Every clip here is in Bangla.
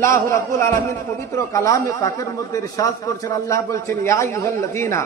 আল্লাহ রাব্বুল আলামিন পবিত্র কালামে পাকের মধ্যে ইরশাদ করছেন, আল্লাহ বলছেন ইয়া আইয়ুহাল্লাযীনা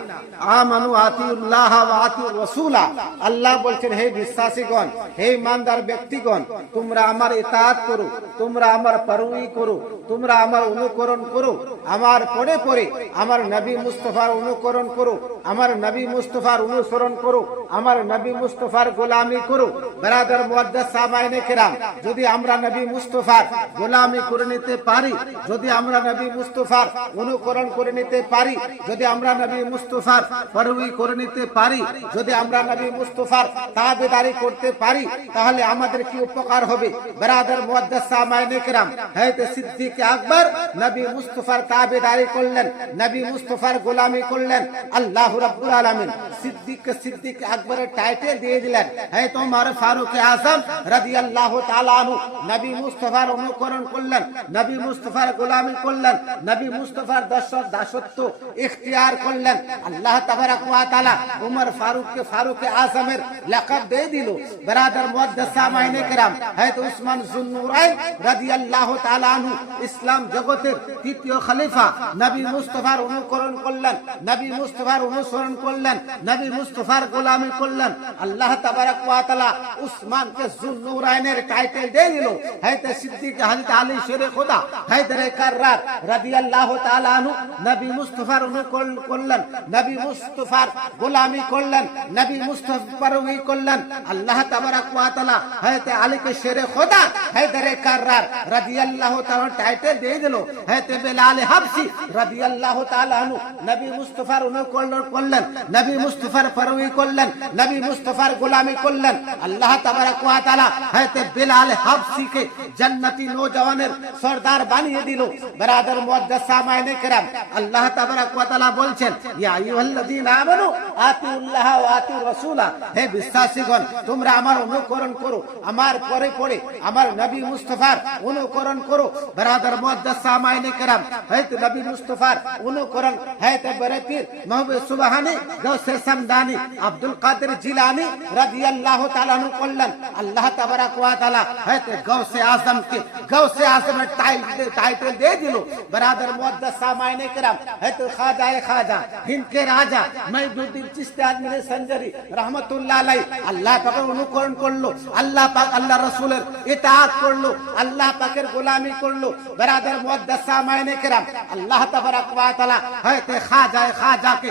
আমানু আতিউল্লাহ ওয়া আতিউর রাসূলা। আল্লাহ বলছেন হে বিশ্বাসীগণ, হে ঈমানদার ব্যক্তিগণ, তোমরা আমার ইতাআত করো, তোমরা আমার পরোয়া করো, তোমরা আমার অনুকরণ করো, আমার পরে পরে আমার নবী মুস্তাফার অনুকরণ করো, আমার নবী মুস্তাফার অনুসরণ করো, আমার নবী মুস্তাফার গোলামি করো। বেরাদার মুআদ্দাস সামাইনে কেরাম, যদি আমরা নবী মুস্তাফার গোলামি করে নিতে পারি, যদি আমরা নবী মুস্তাফার অনুকরণ করে নিতে পারি, যদি আমরা নবী মুস্তাফার পরোয়া করে নিতে পারি, যদি আমরা নবী মুস্তাফার তাবেদারি করতে পারি, তাহলে আমাদের কি উপকার হবে। বেরাদার মুআদ্দাস সামাইনে কেরাম, হযরত সিদ্দিক আকবর নবী মুস্তাফার তাবেদারি করলেন, নবী মুস্তাফার গোলামি করলেন। আল্লাহ রাব্বুল আলামিন সিদ্দিক আকবরের টাইটেল দিয়ে দিলেন হযরত ওমর ফারুক আযম রাদিয়াল্লাহু তাআলা আনহু। নবী মুস্তাফার অনুকরণ করলেন, নবী মুস্তাফার গোলামি করলেন, নবী মুস্তাফার দাসত্ব ইখতিয়ার করলেন। আল্লাহ তাবারাক ওয়া তাআলা ওমর ফারুককে ফারুক আযমের লাকাব দিয়ে দিল। বেরাদার মুআদ্দাস সামাইনে কেরাম, হযরত উসমান যুন্নুরাইন রাদিয়াল্লাহু তাআলা আনহু ইসলাম জগতের তৃতীয় খলিফা, নবী মুস্তাফার অনুকরণ করলেন, নবী মুস্তাফার অনুসরণ করলেন, নবী মুস্তাফার গোলামি করলেন। আল্লাহ তাবারাক ওয়া তাআলা উসমানকে যুন্নুরাইনের টাইটেল দিয়ে দিল। হযরত সিদ্দিক হযরত আলী শেরে খোদা হায়দারে কাররার রাদিয়াল্লাহু তাআলা আনহু নবী মুস্তাফার অনুকরণ করলেন, নবী মুস্তাফার গোলামি করলেন, নবী মুস্তাফার পরোয়া করলেন। আল্লাহ তাবারাক ওয়া তাআলা হযরত আলীকে শেরে খোদা হায়দারে কাররার রাদিয়াল্লাহু তাআলা টাইটেল দিয়ে দিল। হযরত বেলাল হাবশি রাদিয়াল্লাহু তাআলা আনহু নবী মুস্তাফার অনুকরণ করলেন, নবী মুস্তাফার পরোয়া করলেন, নবী মুস্তাফার গোলামি করলেন। আল্লাহ তাবারাক ওয়া তাআলা হযরত বেলাল হাবশিকে জান্নাতি নওজওয়ানের সরদার বানিয়ে দিল। বেরাদার মুআদ্দাস সামাইনে কেরাম, আল্লাহ তাবারাক ওয়া তাআলা বলছেন ইয়া আইয়ুহাল্লাযীনা আমানু আতিউল্লাহ ওয়া আতিউর রাসূলা। হে বিশ্বাসীগণ, তোমরা আমার অনুকরণ করো, আমার পরে পরে আমার নবী মুস্তাফার অনুকরণ করো। বেরাদার মুআদ্দাস সামাইনে কেরাম, হযরত নবী মুস্তাফার অনুকরণ হযরত বরপীর মাহবুব সুবহানী গাউসে সামদানি আব্দুল কাদের জিলানী রাদিয়াল্লাহু তাআলা আনহু করলেন। আল্লাহ তাবারাক ওয়া তাআলা হযরত গাউসে আজমকে গাউসে আজমের টাইটেল দিয়ে দিল। বেরাদার মুআদ্দাস সামাইনে কেরাম, হযরত খাজা হিন্দ के राजा মঈনুদ্দিন চিশতি আজমিরি সঞ্জরি রাহমাতুল্লাহ আলাইহি আল্লাহ পাকের অনুকরণ করলো, আল্লাহ পাক আল্লাহ রাসূলের ইতাআত করলো, আল্লাহ পাকের গোলামি করলো। বেরাদার মুআদ্দাস সামাইনে কেরাম, আল্লাহ তাবারাক ওয়া তাআলা হযরত খাজাকে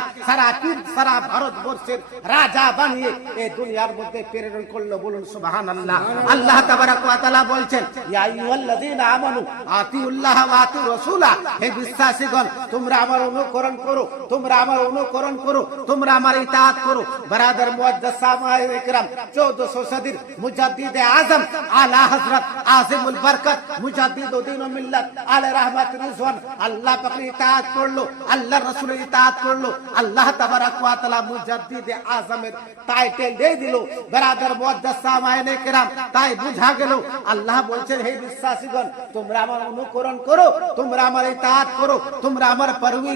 সারা ভারতবর্ষের রাজা বানিয়ে এই দুনিয়ার মধ্যে প্রেরণ করলো। বলুন সুবহানাল্লাহ। আল্লাহ তাবারাক ওয়া তাআলা বলছেন ইয়া আইয়ুহাল্লাযীনা আমানু আতিউল্লাহ ওয়া আতিউর রাসূলা। হে বিশ্বাসীগণ, তোমরা আমার অনুকরণ করো, তোমরা আমার অনুকরণ করো, তোমরা আমার ইতাআত করো। বেরাদার মুআদ্দাস সামাইনে কেরাম, 1400 সদীর মুজাদ্দিদ আযম আলা হযরত আজিমুল বরকত মুজাদ্দিদ দ্বীন ও মিল্লাত আলা রাহমাত রিজওয়ান আল্লাহ পাকের ইতাআত করলো, আল্লাহ রাসূলের ইতাআত করলো। আল্লাহ তাবারাক ওয়া তাআলা মুজাদ্দিদ আযমের টাইটেল দিয়ে দিল। বেরাদার মুআদ্দাস সামাইনে কেরাম, তাই বুঝা গেল আল্লাহ বলছেন হে বিশ্বাসীগণ, তোমরা আমার অনুকরণ করো, তোমরা আমার ইতাআত করো, তোমরা আমার পরোয়া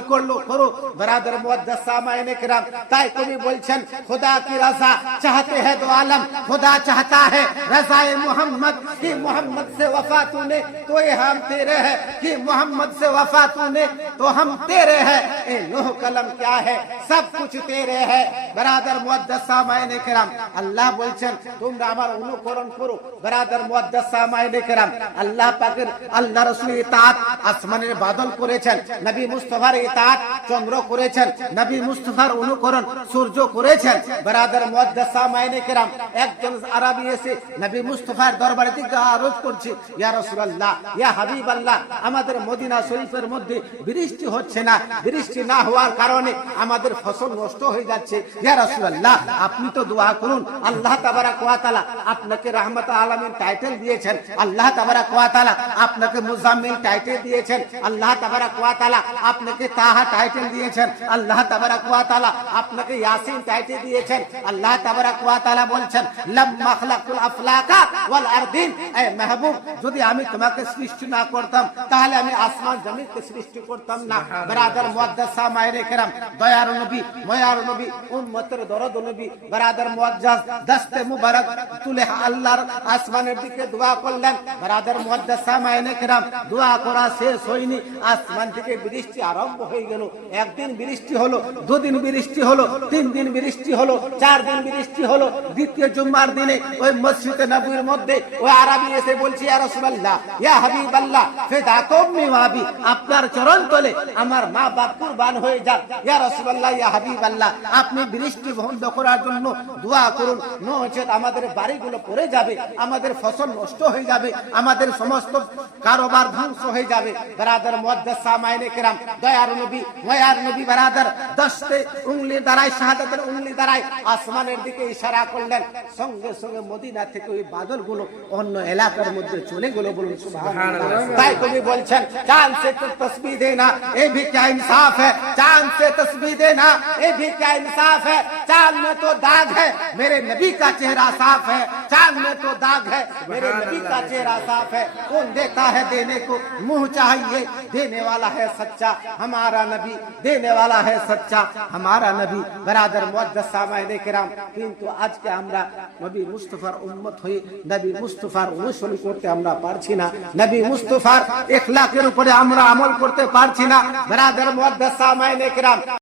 করো। বেরাদার মুআদ্দাস সামাইনে কেরাম, তাই কবি বলছেন खुदा की रजा चाहते हैं तो आलम खुदा चाहता है रजाए मोहम्मद की मोहम्मद से वफा तूने तो ये हम तेरे हैं कि मोहम्मद से वफा तूने तो हम तेरे हैं। ए लोह कलम क्या है, सब कुछ तेरे है। बेरादर मुआद्दास सामाइने केराम, আল্লাহ বলছেন তোমরা আমার অনুকরণ করো। বেরাদর মুআদ্দাস সামাইনে কেরাম, আল্লাহ পাকের আল্লাহ রাসূলের ইতাআত আসমানের বাদল করেছেন, নবী মুস্তাফার ইতাআত চন্দ্র করেছেন, নবী মুস্তাফার অনুকরণ সূর্য করেছেন। বেরাদর মুআদ্দাস সামাইনে কেরাম, একজন আরবি এসে নবী মুস্তাফার দরবারে আরজ করছে ইয়া রাসূলুল্লাহ, ইয়া হাবিবাল্লাহ, আমাদের মদিনা শরীফের মধ্যে বৃষ্টি হচ্ছে না, বৃষ্টি না হওয়ার কারণে আমাদের ফসল নষ্ট হয়ে যাচ্ছে। ইয়া রাসূলুল্লাহ, আপনি তো দোয়া করুন, আল্লাহ তাবারাক ওয়া তাআলা আপনাকে রাহমাতুল আলামিন টাইটেল দিয়েছেন, আল্লাহ তাবারাক ওয়া তাআলা আপনাকে মুজাম্মিল টাইটেল দিয়েছেন, আল্লাহ তাবারাক ওয়া তাআলা আপনাকে তাহা টাইটেল দিয়েছেন, আল্লাহ তাবারাক ওয়া তাআলা আপনাকে ইয়াসিন টাইটেল দিয়েছেন। আল্লাহ তাবারাক ওয়া তাআলা বলছেন লাম্মা খালাকুল আফলাকা ওয়াল আরদিন, এ মাহবুব, যদি আমি তোমাকে সৃষ্টি না করতাম তাহলে আমি আসমান জমিনকে সৃষ্টি করতাম না। বেরাদর মুআদ্দাস সামাইনে কেরাম, দয়ার নবী, মায়ার নবী, উম্মতের দরদ নবী, বেরাদর মুআদ্দাস দস্তে মুবারক তুলে আল্লাহর আসমানের দিকে দোয়া করলেন। বেরাদর মুআদ্দাস সামাইনে কেরাম, কেরাম, দোয়া করা শেষ হয়নি, আসমান থেকে বৃষ্টি আরম্ভ হয়ে গেল। একদিন বৃষ্টি হলো, দুদিন বৃষ্টি হলো, 3 দিন বৃষ্টি হলো, 4 দিন বৃষ্টি হলো। দ্বিতীয় জুম্মার দিনে ওই মসজিদে নববীর মধ্যে ওই আরবি এসে বলছে, ইয়া রাসূলুল্লাহ, ইয়া হাবিবাল্লাহ, ফিদাকুম মিওয়াবি, আপনার চরণ তলে আমার মা বাপ কুরবান হয়ে যাক। ইয়া রাসূলুল্লাহ, ইয়া হাবিবাল্লাহ, আপনি বৃষ্টি বন্ধ করার জন্য দোয়া করুন, নচেত আমাদের বাড়িগুলো পড়ে যাবে, আমাদের ফসল নষ্ট হয়ে যাবে, আমাদের সমস্ত কারোবার ধ্বংস হয়ে যাবে। বারাদার মুআদ্দাস সামাইনে কেরাম, দয়ার নবী, মায়ার নবী বারাদার দশতে উংলি দ্বারাই, শাহাদাতের উংলি দ্বারাই আসমানের দিকে ইশারা করলেন। সঙ্গে সঙ্গে মদিনা থেকে ওই বাদলগুলো অন্য এলাকার মধ্যে চলে গেল। বলুন সুবহানাল্লাহ। তাই তুমি বলছেন চাঁদ से तो तस्बीह देना ये भी क्या इंसाफ है, चांद से तस्बीह देना ये भी क्या इंसाफ है। चांद में तो दाग है, मेरे नबी का चेहरा साफ है। चांद में तो दाग है, मेरे नबी का चेहरा साफ है। कौन देता है देने को मुंह चाहिए, देने वाला है सच्चा हमारा नबी, देने वाला है सच्चा हमारा नबी। बरादर मुअद्दस सामाइने किराम, কিন্তু আজকে আমরা নবী মুস্তাফার উম্মত হয়ে নবী মুস্তাফার অনুসরণ করতে আমরা পারছি না, নবী মুস্তাফার ইখলাকের উপরে আমরা আমল করতে পারছি না। বরাদর মুআদ্দাস সামাইনে কিরাম,